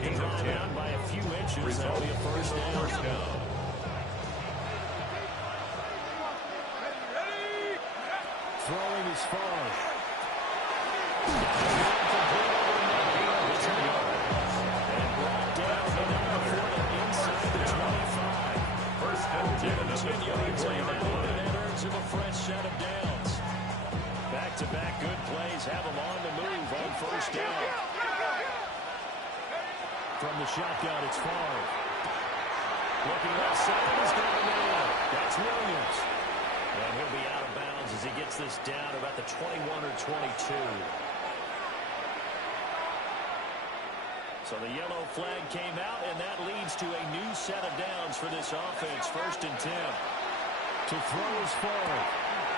can drive down by a few inches. That'll be a first down. Throwing is far. And brought down inside the 25. First and 10 yards. That earns him a fresh set of downs. Back-to-back good plays have him on the move on first down. From the shotgun, it's Favre. Looking left side, he's got a man. That's Williams. And he'll be out of bounds as he gets this down about the 21 or 22. So the yellow flag came out, and that leads to a new set of downs for this offense. First and 10. To throw is Favre.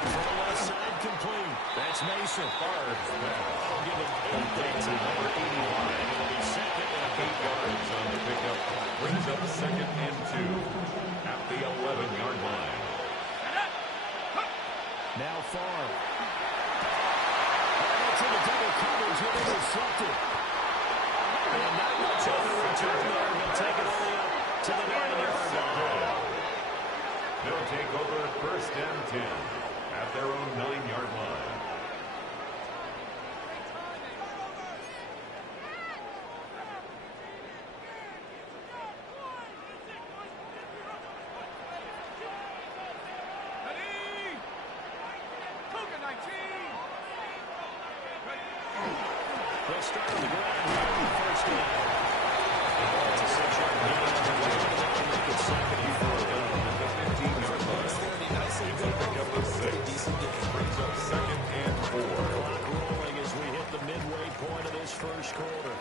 To the left side, complete. That's Mason. I'll give him 8 days at number 81. It'll be second and 8 yards on the pickup. Brings up second and 2 at the 11-yard line. Now Favre. That's in the double coverage. He'll be intercepted. And not much of a return there. He'll take it only up to the 9-yard line. They'll take over first and 10 at their own 9-yard line. They'll start on the ground here on the first down. It's a 6-yard gain. Make it second and 4. The 15-yard line. Pick up a 6. Brings up second and 4. Clock rolling as we hit the midway point of this first quarter.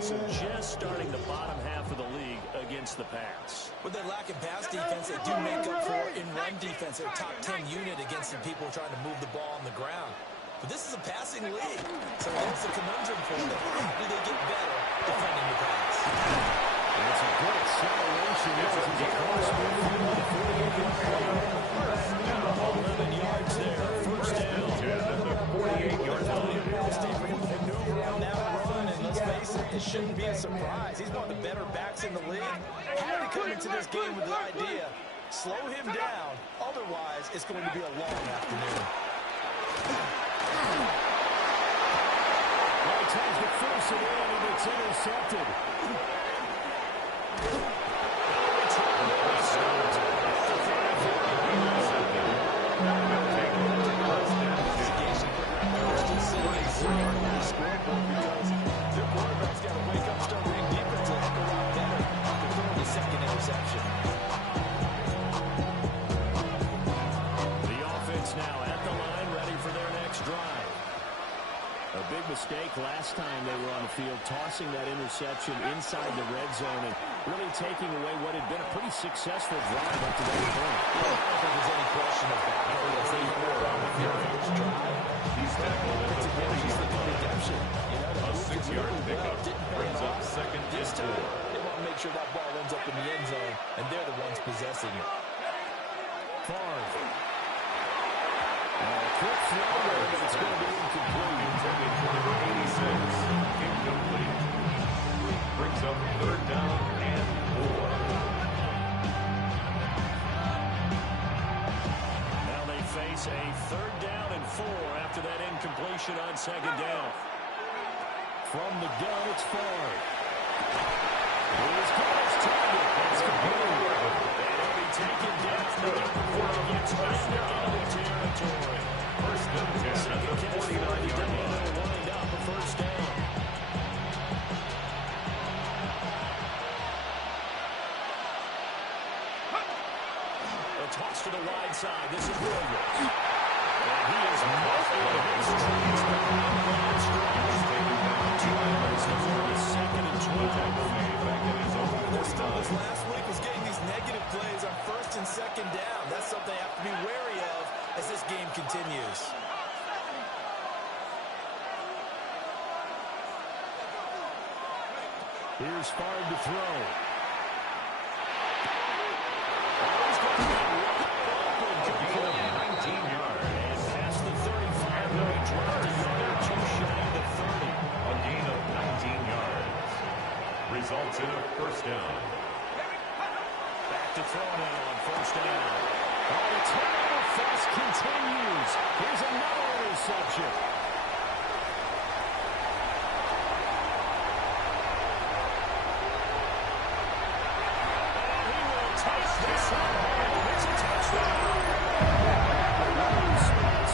So just starting the bottom half of the league against the pass. With their lack of pass defense, they do make up for in run defense. They're a top 10 unit against some people trying to move the ball on the ground. But this is a passing league. So there's a conundrum for them. How do they get better defending the pass? And it's a good acceleration. It's a cross. 11 yards there. First down. At the 48-yard line. It shouldn't be a surprise. He's one of the better backs in the league. Had to come into this game with the idea, slow him down. Otherwise, it's going to be a long afternoon. Well, he tries to force it in, and it's intercepted. Mistake last time they were on the field, tossing that interception inside the red zone and really taking away what had been a pretty successful drive up to that point. I don't think there's any question of that. As they were on the field first drive, He's tackled at the 40-yard redemption. You know, a 6-yard pickup brings up second and 4. They want to make sure that ball ends up in the end zone, and they're the ones possessing it. Favre. Quick throw there, but it's going to be incomplete. Intended for number 86. Incomplete. Brings up third down and 4. Now they face a third down and 4 after that incompletion on second down. From the gun, it's Favre. Here's Carter's target. That's complete. take him down before he gets back into territory. First and 10 at the 49-yard line. They'll wind up a first down. A toss to the wide side. This is Williams. And he is muffled his tracks behind that stretch. 2 yards before the second and 12. Their struggles last week was getting these negative plays on first and second down. That's something they have to be wary of as this game continues. Here's Favre to throw. Results in a first down. Back to throw now on first down. Oh, the turnover fest continues. Here's another interception. And he will take this one home. It's a touchdown.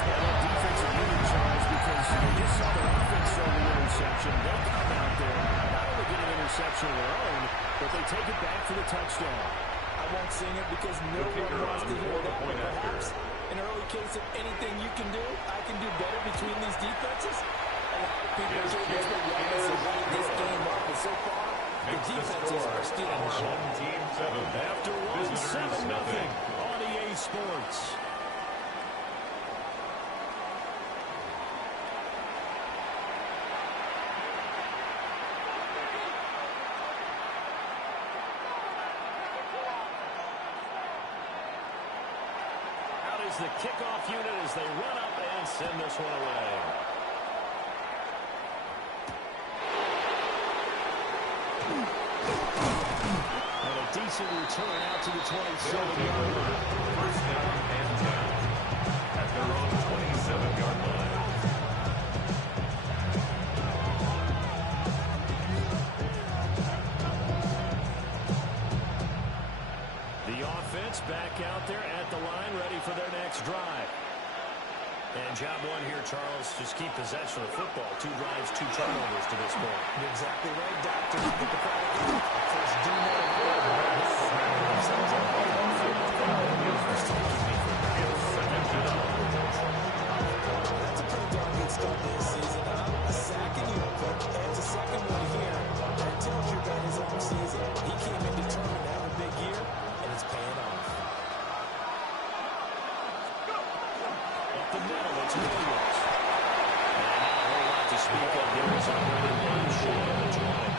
That defensive unit charge because they just saw their offense throw the interception. They come out there, not only get an interception of their own, but they take it back for the touchdown. I won't sing it because no one wants to hear that. Perhaps an early case of anything you can do, I can do better between these defenses. A lot of people are saying that's what Rams have won this game up, but so far, the defenses are stealing the show. Team 7. After one, 7-0 on EA Sports. The kickoff unit as they run up and send this one away. And a decent return out to the 27-yard line. First down and 10 at their own 27-yard line. The offense back out there at the line, ready for their next drive. And job one here, Charles, just keep possession of the football. 2 drives, 2 turnovers to this point. You're exactly right, Doctor. Get the product. First, do not That's a pretty darn good start this season. A sack and you put adds a second one here. That tells you about his own season. He came in determined to have a big year, and it's paying off. Up the middle, it's Williams. And not a whole lot to speak of there as operating one short of the 20.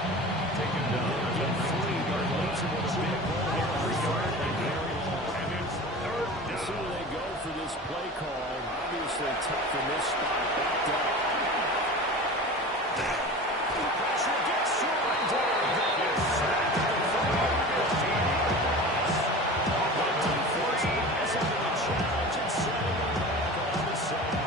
Taken down at the 3-yard line. With a big hole here, 3-yard and very long. And it's third down. See where they go for this play call. Obviously tough in this spot. Backed up. Pressure gets through. Gets sacked at the 5. The defense has under the challenge and setting them back on the side.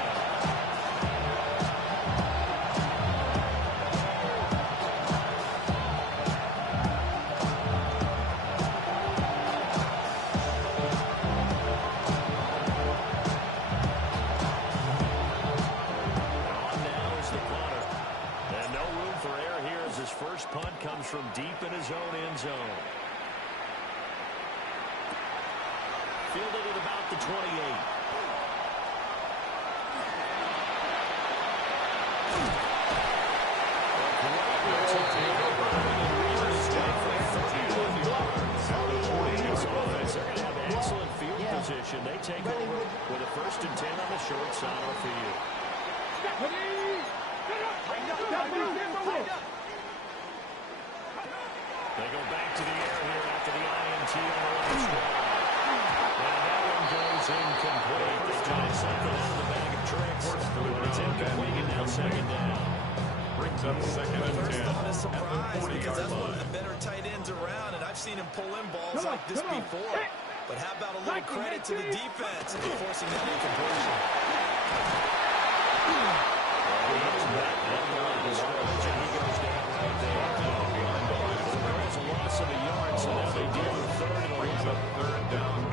First punt comes from deep in his own end zone. Fielded at about the 28. They're going to have excellent field position. They take over with a 1st and 10 on the short side of the field. They go back to the air here after the INT on the last drive. And that one goes incomplete. They tried something out of the bag of tricks. It's incomplete and now second down. Brings up second and 10 First thought is at the surprise because 40-yard that's one of line. the better tight ends around, and I've seen him pull in balls like this before. But how about a little credit to the defense for forcing that incompletion? He goes back on the line of scrimmage, and he goes down right there. There was a loss of a yard, so now they deal with 3rd and 11. Brings up 3rd down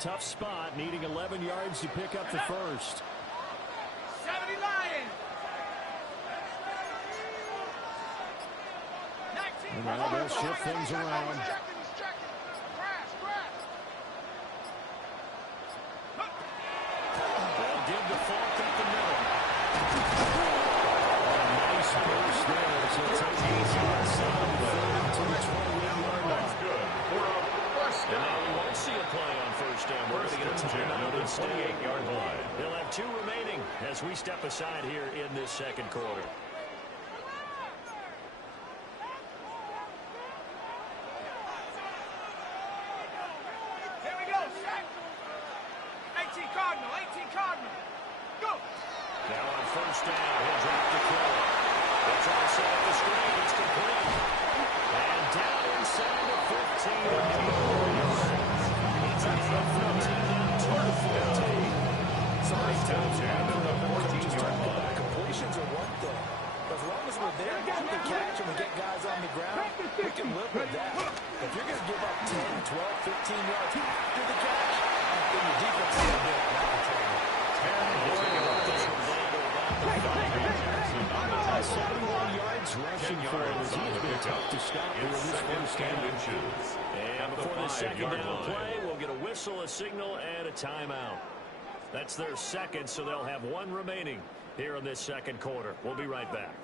Tough spot, needing 11 yards to pick up the first. 70 Lions. And now they'll shift things around. They'll give the fault up the middle. Nice burst there. So it's easy inside to the 21-yard line. And now we won't see a play on first down. We're going to get a timeout instead. 28-yard line. They'll have 2 remaining as we step aside here in this second quarter. Here we go. 18 Cardinal. Go. Now on first down, he'll drop the throw. They'll try to set up the screen. It's complete. And down inside the 15. It's a 15 down to the 14. Sorry, touchdown at the 14-yard line. Completions are one thing. As long as we're there, get the catch, and we get guys on the ground, we can live with that. If you're going to give up 10, 12, 15 yards after the catch, then your defense is going to be out of trouble. 71 yards rushing for him as he's been tough to stop here in this first down. And before the second down play, we'll get a whistle, a signal, and a timeout. That's their second, so they'll have 1 remaining here in this second quarter. We'll be right back.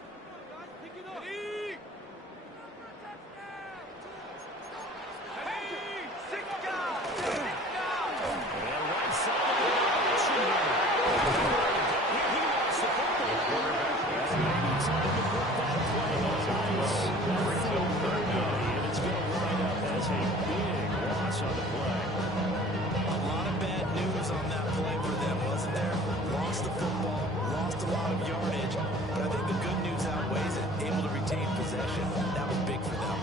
On the play. A lot of bad news on that play for them, wasn't there? Lost the football, lost a lot of yardage, but I think the good news outweighs it. Able to retain possession. That was big for them.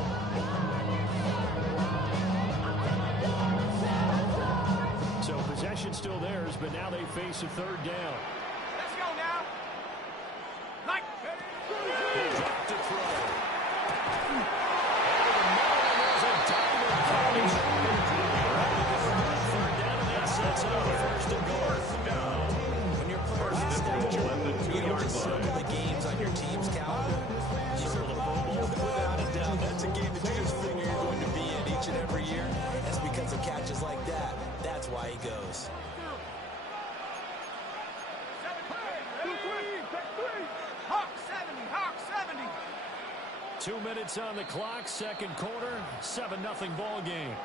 So possession still theirs, but now they face a third down. Let's go now. Like. They drop to throw. Sets it up first and goal. When you're playing that stature, you don't just circle the games on your team's calendar. You circle the Pro Bowl. Without a doubt, that's a game that you just figure you're going to be in each and every year. It's because of catches like that. That's why he goes. Hawk 70. 2 minutes on the clock, second quarter, 7-0 ball game.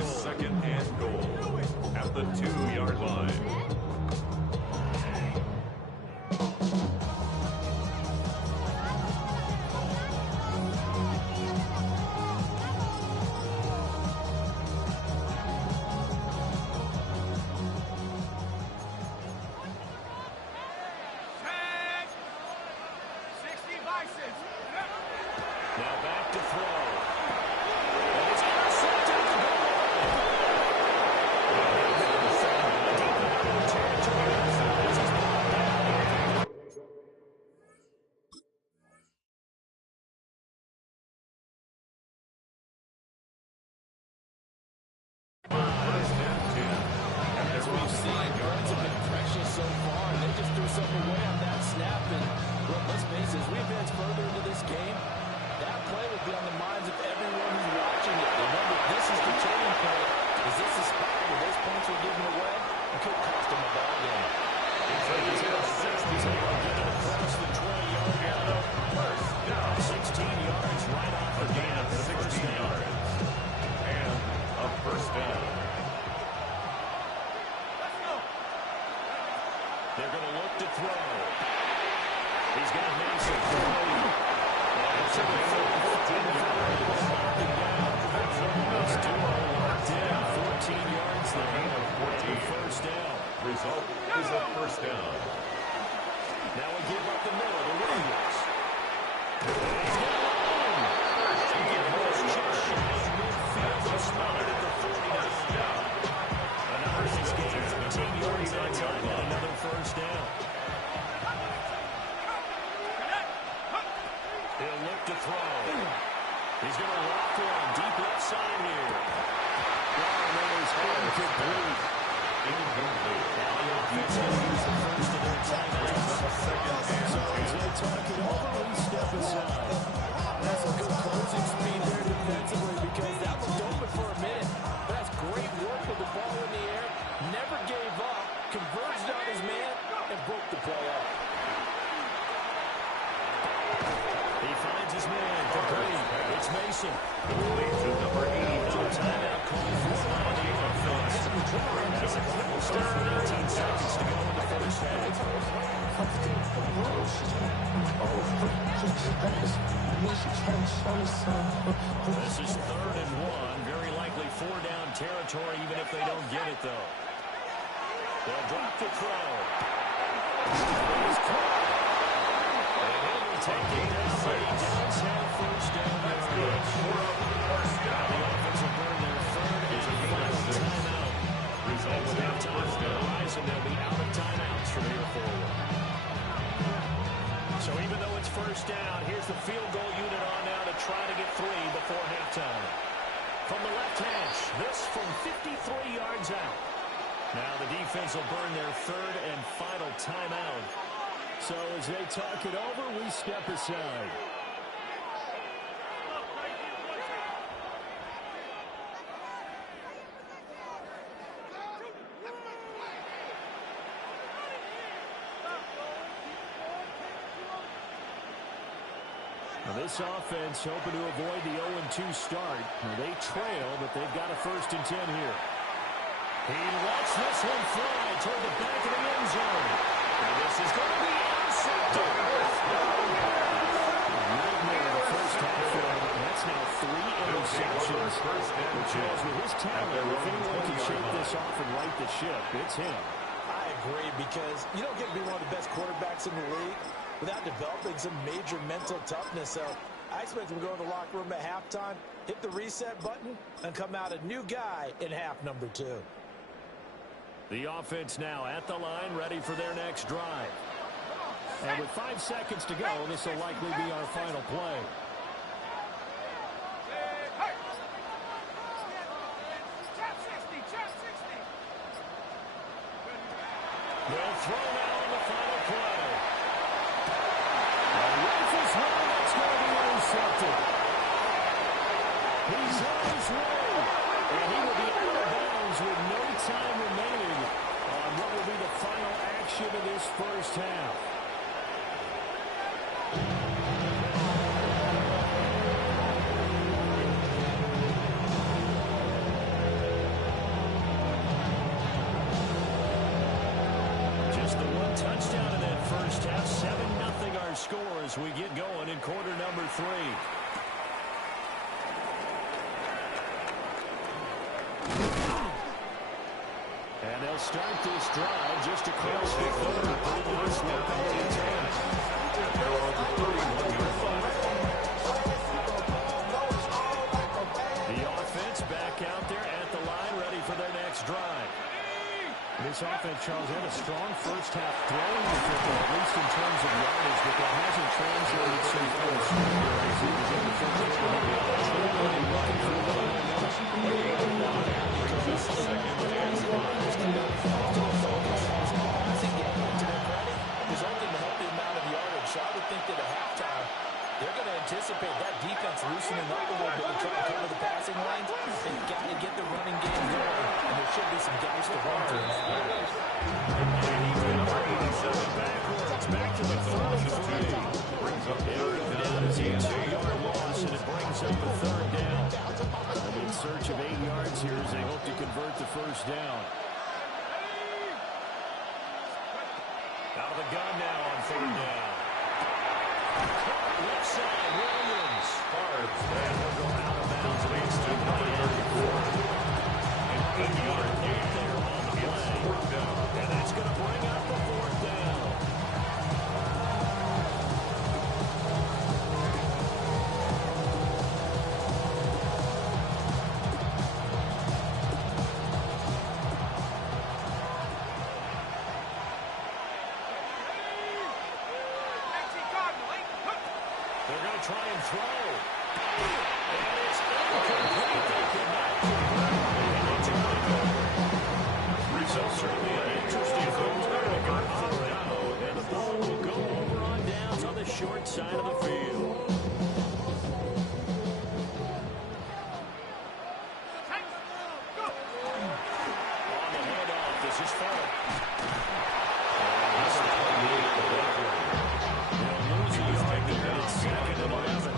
Second and goal at the 2-yard line. Now back to throw. They're going to look to throw. He's got Mason for the lead. It's a 14 yards there. First down. Result is a first down. Now we give up the middle to Williams. He's got a run. Almost just shy of midfield. He spotted at the 49. Another 15 yards that time and another first down. He'll look to throw. He's going to lock one deep left side here. Incomplete. Now the offense has used the first of their timeouts. So as they talk it over, we step aside. That's a good closing speed there defensively because that looked open for a minute. That's great work with the ball in the air. Never gave up. Converged on his man and broke the play up. He finds his man for Green. It's Mason. Lead to number 89. Timeout call for on the offense. As a clock starts, 18 seconds to go in the first half. This is 3rd and 1. Very likely 4-down territory, even if they don't get it, though. They'll drop the throw. He's caught. And he'll be taken down, but he does have first down yardage. The offense will burn their 3rd and final timeout. And with that time on the horizon, they'll be out of timeouts from here forward. So even though it's first down, here's the field goal unit on now to try to get 3 before halftime. From the left hash, this from 53 yards out. Now the defense will burn their 3rd and final timeout. So as they talk it over, we step aside. Now this offense hoping to avoid the 0-2 start. Now they trail, but they've got a 1st and 10 here. He lets this one fly toward the back of the end zone. And this is going to be intercepted. Nightmare the first half for him. That's now 3 interceptions. Which shows with his talent, if anyone can shake this off and right the ship, it's him. I agree because you don't get to be one of the best quarterbacks in the league without developing some major mental toughness. So I expect him to go in the locker room at halftime, hit the reset button, and come out a new guy in half number 2. The offense now at the line, ready for their next drive. And with 5 seconds to go, this will likely be our final play. They'll throw now on the final play. And rifles one, that's going to be intercepted. He's on his way. And he will be out of bounds with no time remaining on what will be the final action of this first half. Just the one touchdown in that first half. 7-0 our score as we get going in quarter number 3. And they'll start this drive just across the 30. The offense back out there at the line, ready for their next drive. This offense, Charles, had a strong first half throwing the football, at least in terms of yardage, but that hasn't translated so far. There's only a healthy amount of yardage, so I would think that at halftime, they're going to anticipate that defense loosening up a little bit to try to cover the passing lanes. They've got to get the running game going, and there should be some guys to run through. Backwards, back to the 33. Brings up down as a 2-yard loss, and it brings up the 3rd down. They'll be in search of 8 yards here as they hope to convert the first down. Out of the gun now on third down. Left side, Williams. Cards, and he'll go out of bounds. Leads to number 34. And 8 yard gain there on the play. It's fourth down. And that's going to bring up the fourth down. They're going to try and throw. And it's incomplete. They cannot convert. And it's Results are interesting throws there to go on down. And the ball will go over on downs on the short side of the field. On the handoff, this is Ford. They'll lose a yard there. It's 2nd and 11.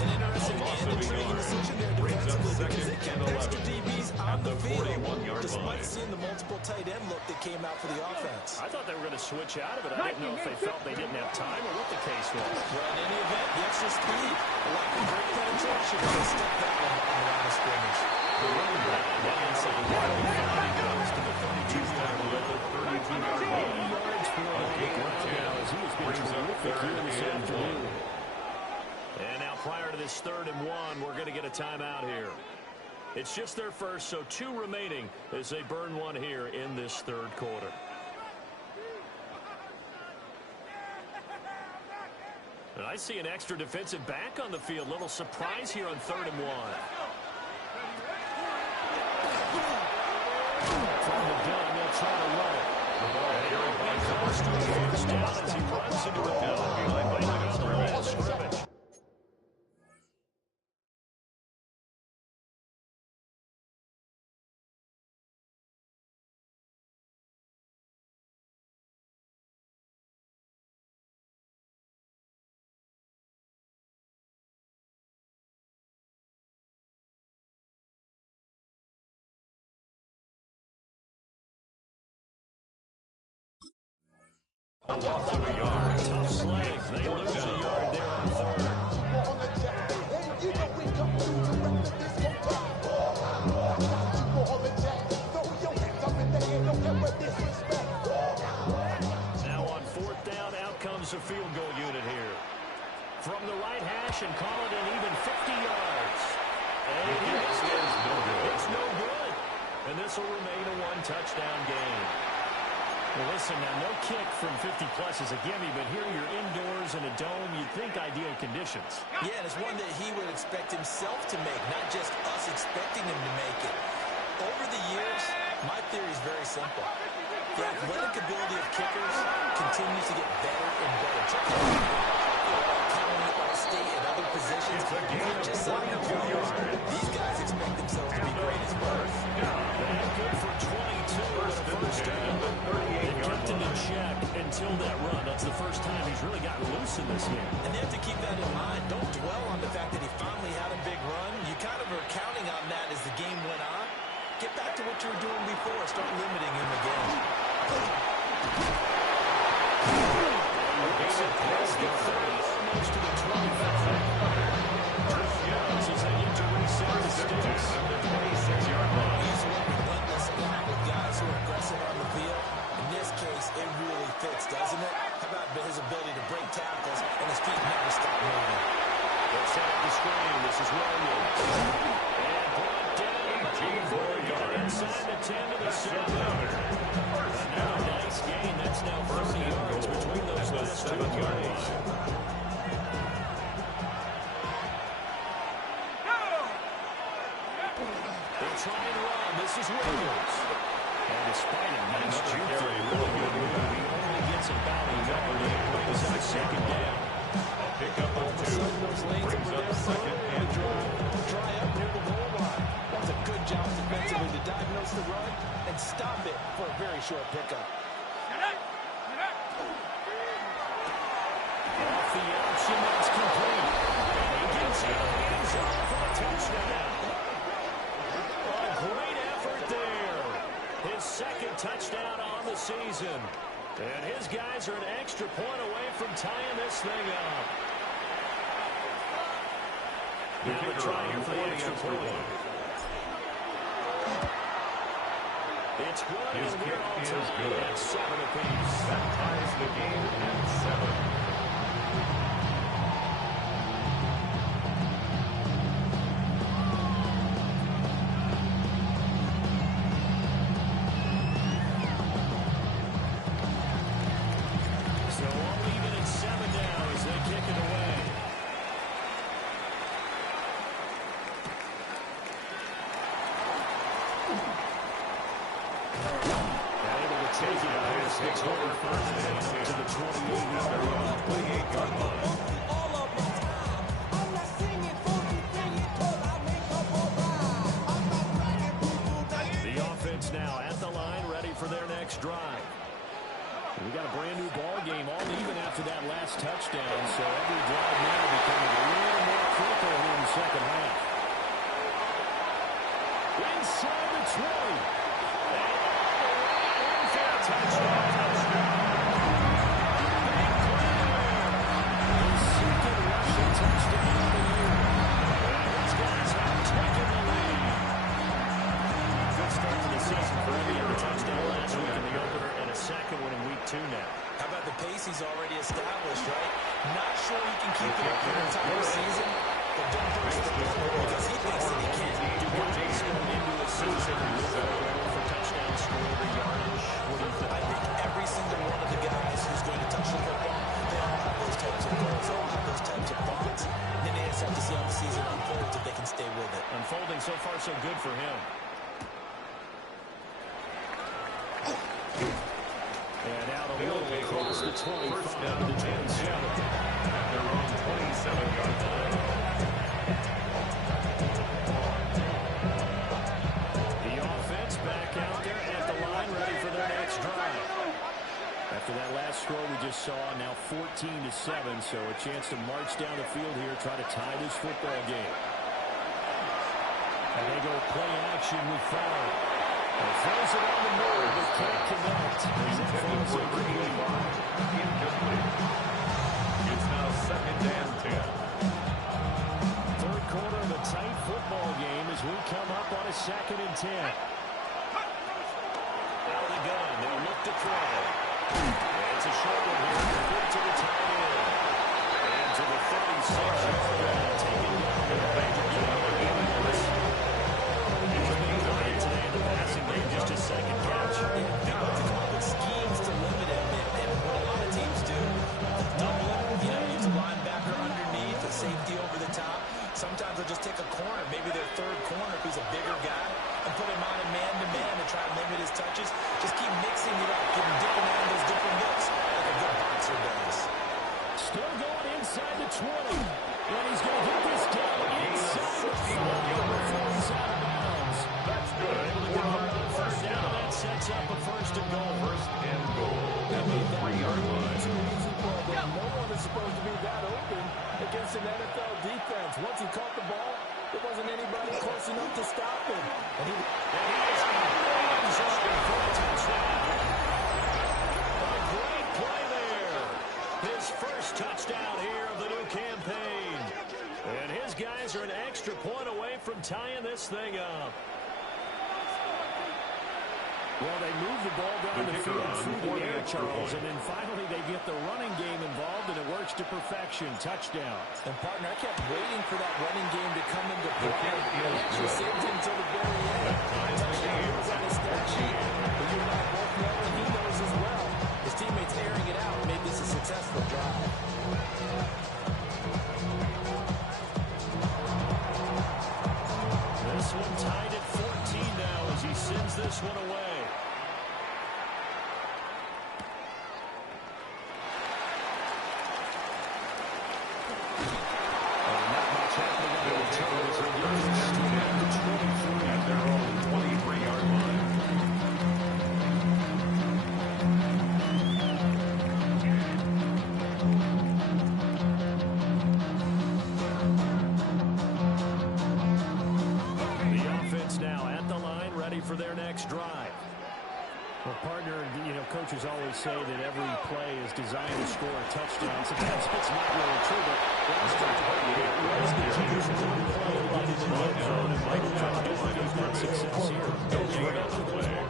An interesting and intriguing decision there defensively because they kept extra DBs on the field despite seeing the multiple tight end look that came out for the offense. I thought they were going to switch out of it. I didn't know if they felt they didn't have time or what the case was. Well, in any event, the extra speed, a lack of great penetration, they stuck that one on the line of scrimmage. the running back. That inside wide he goes to the 32-yard line. 32-yard 80 line. yards for a big run now as he has been terrific here this afternoon. And now prior to this 3rd and 1, we're going to get a timeout here. It's just their first, so 2 remaining as they burn one here in this 3rd quarter. And I see an extra defensive back on the field. Little surprise here on 3rd and 1. From the gun, they'll try to run it. And comes to a first down as he runs into the middle behind the line of scrimmage. Loss of a yard. Tough slave. They lose a yard there on 3rd. Now on 4th down, out comes the field goal unit here. From the right hash and call it an even 50 yards. And it's no good. And this will remain a 1-touchdown game. Well, listen, now no kick from 50-plus is a gimme, but here you're indoors in a dome. You'd think ideal conditions. Yeah, and it's one that he would expect himself to make, not just us expecting him to make it. Over the years, my theory is very simple. The athletic ability of kickers continues to get better and better. Check it out. County, All-State, and other positions. Not just signing players. These guys expect themselves to be great as well. And good for 22 on the first down. They've kept him in check until that run. That's the first time he's really gotten loose in this game. And they have to keep that in mind. Don't dwell on the fact that he finally had a big run. You kind of are counting on that as the game went on. Get back to what you were doing before. Start limiting him again. Across the 30, almost to the 25. Jones is heading to reset the sticks at the 26-yard line. He's relentless along with guys who are aggressive on the field. In this case, it really fits, doesn't it? How about his ability to break tackles and his feet never stop moving? They'll set up the screen. This is Williams. And brought down 4 yards inside the 10 to the 7. Another nice gain. That's now 40 yards between those last 2 plays. They'll try and run. This is Williams. And despite a nice juke there, a really good move, he only gets about a yard and it brings up 2nd down. Pick up on 2. Those lanes over there, 2nd and dry up near the goal line. That's a good job defensively to diagnose the run and stop it for a very short pickup. Off the option, that's complete. And he gets it in the end zone for a touchdown. A great effort there. His 2nd touchdown on the season. And his guys are an extra point away from tying this thing up. Now the try here for the extra point. It's good, His and kick we're all is tied good. at 7 apiece. That ties the game at 7. So all even at 7 now as they kick it away. Able to take it past the 25 to the 28-yard line. The offense now at the line, ready for their next drive. We got a brand new ball game, all even after that last touchdown, so every drive now becoming a little more critical here in the second half. Inside the 20. And all the way in for a touchdown. Big play there. His second rushing touchdown of the year. And these guys have taken the lead. Good start to the season for him. He had a touchdown last week in the opener and a second one in week 2 now. How about the pace he's already established, right? Not sure he can keep it up for the entire season, but don't burst the bubble because he thinks that he can. Do guys going into a season for touchdown score or yardage? What do you think? I think every single one of the guys who's going to touch the football, they all have those types of goals, they all have those types of thoughts. And then they just have to see how the season unfolds if they can stay with it. Unfolding so far so good for him. And out a little across the 25 to the 27. At their own 27-yard line. The offense back out there at the line, ready for their next drive. After that last score we just saw, now 14-7, so a chance to march down the field here, try to tie this football game. And they go play action with Fowler. And throws it on the move, but can't connect. Intended for 35. Incomplete. It's now 2nd and 10. Third quarter of a tight football game as we come up on a 2nd and 10. Out of the gun, they'll look to throw. It's a short one here, complete to the tight end. And to the 36-yard line, taken down the major today in the passing game, just a second catch. They like to come up with schemes to limit him, and what a lot of teams do, double him, use a linebacker underneath, a safety over the top. Sometimes they'll just take a corner, maybe their third corner if he's a bigger guy, and put him on a man-to-man to try to limit his touches. Just keep mixing it up, give him different angles, different looks, like a good boxer does. Still going inside the 20, and he's going to get this down inside the 5 before he's out of bounds. That's good. Able to convert on first down. That sets up a 1st and goal. 1st and goal at the 3-yard line. No one is supposed to be that open against an NFL defense. Once he caught the ball, there wasn't anybody close enough to stop him. And he is in the end zone for a touchdown. A great play there. His first touchdown here of the new campaign. And his guys are an extra point away from tying this thing up. Well, they move the ball down the field through the air, Charles, and then finally they get the running game involved, and it works to perfection. Touchdown. And, partner, I kept waiting for that running game to come into play. And actually saved him until the very end. Touchdown was on his stat sheet, but you and I both know, and he knows as well. His teammates airing it out made this a successful drive. This one tied at 14 now as he sends this one away. Not much happening on the return as they get this to the 23 at their own 23-yard line. always say that every play is designed to score a touchdown. Sometimes it's not really true, but last time it was the case. One play to get into the end zone, and Michael tried to do it. He's had success here.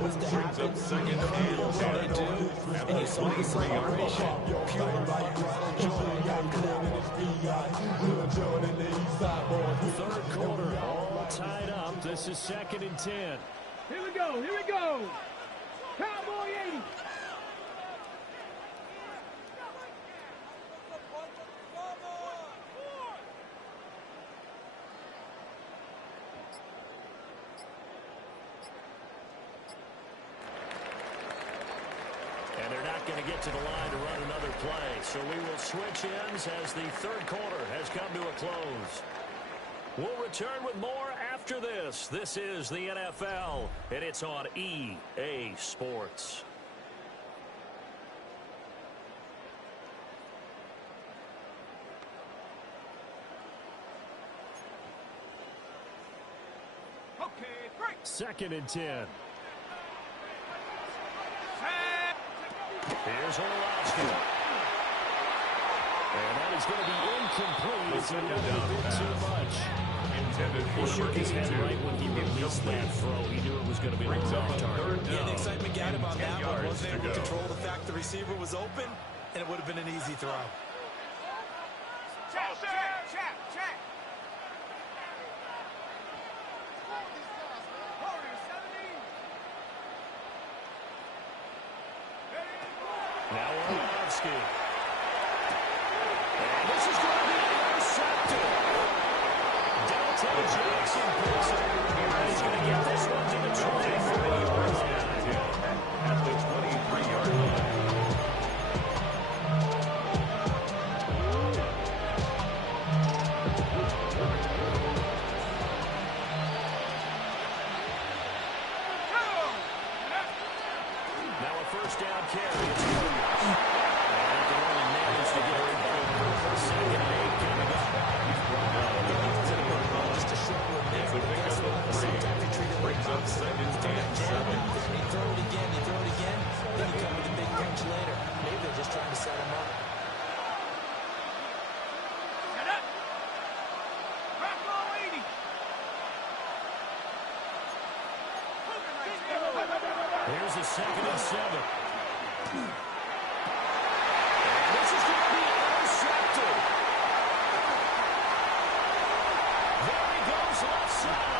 Was to happen, second and they do, and you saw the celebration, pure joy after that one. Third quarter, all tied up. This is 2nd and 10. Here we go, here we go. Cowboy 80. And they're not going to get to the line to run another play. So we will switch ends as the third quarter has come to a close. We'll return with more after this. This is the NFL, and it's on EA Sports. Okay, break. 2nd and 10. Set. Here's Orlovsky. And that is going to be incomplete. It's a bit too much. He shook his head right when he released that throw. He knew it was going to be a little off target. Yeah, the excitement got him on that one. Wasn't able to control the fact the receiver was open, and it would have been an easy throw. Check, check, check, check. 40, 70. Now Orlovsky. And this is going to be intercepted. Delton Jackson picks it. And he's going to get this one to the 23-yard line. At the 23-yard line. Now a first down carry. It's Williams. And the only managed to get it back. 2nd and 8 coming up. Just a short one there. But guess what? Sometimes you treat it like boxing. You throw it again, then you come with a big punch later. Maybe they're just trying to set him up. Set up. Bravo 80. Here's a 2nd and 7. And this is going to be intercepted. There he goes left side.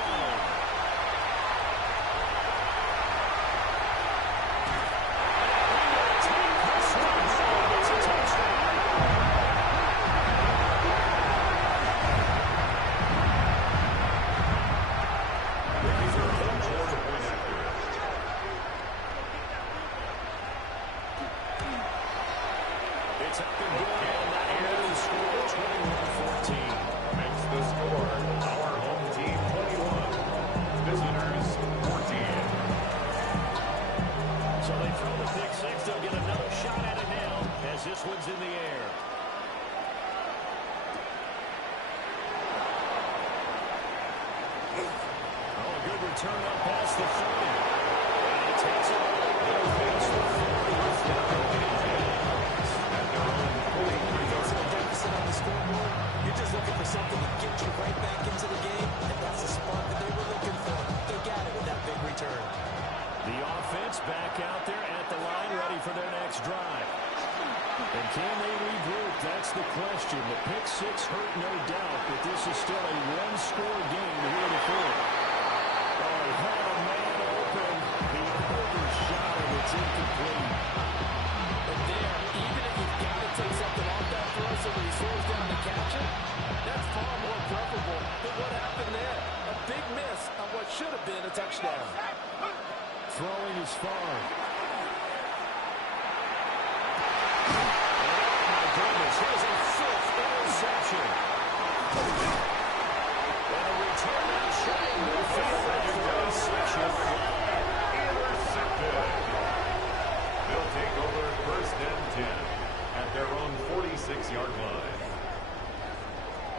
And he will take this one home. It's a touchdown. It's up and going, and that is the score, 21-14. Makes the score. Our home team 21. Visitors 14. So they throw the pick six. They'll get another shot at it now as this one's in the air. Oh, a good return up past the 30. And he takes it all the way past the 40. Deficit on the scoreboard. You're just looking for something to get you right back into the game, and that's the spark that they were looking for. They got it with that big return. The offense back out there at the line, ready for their next drive. And can they regroup? That's the question. The pick six hurt, no doubt, but this is still a one-score game here in the fourth. Oh, he had a man open. He overshot it. It's incomplete. But there, even if you've got to take something off that throw so that he slows down to catch it, that's far more preferable than what happened there. A big miss on what should have been a touchdown. Throwing is far. Oh, my goodness. Here's a fifth interception.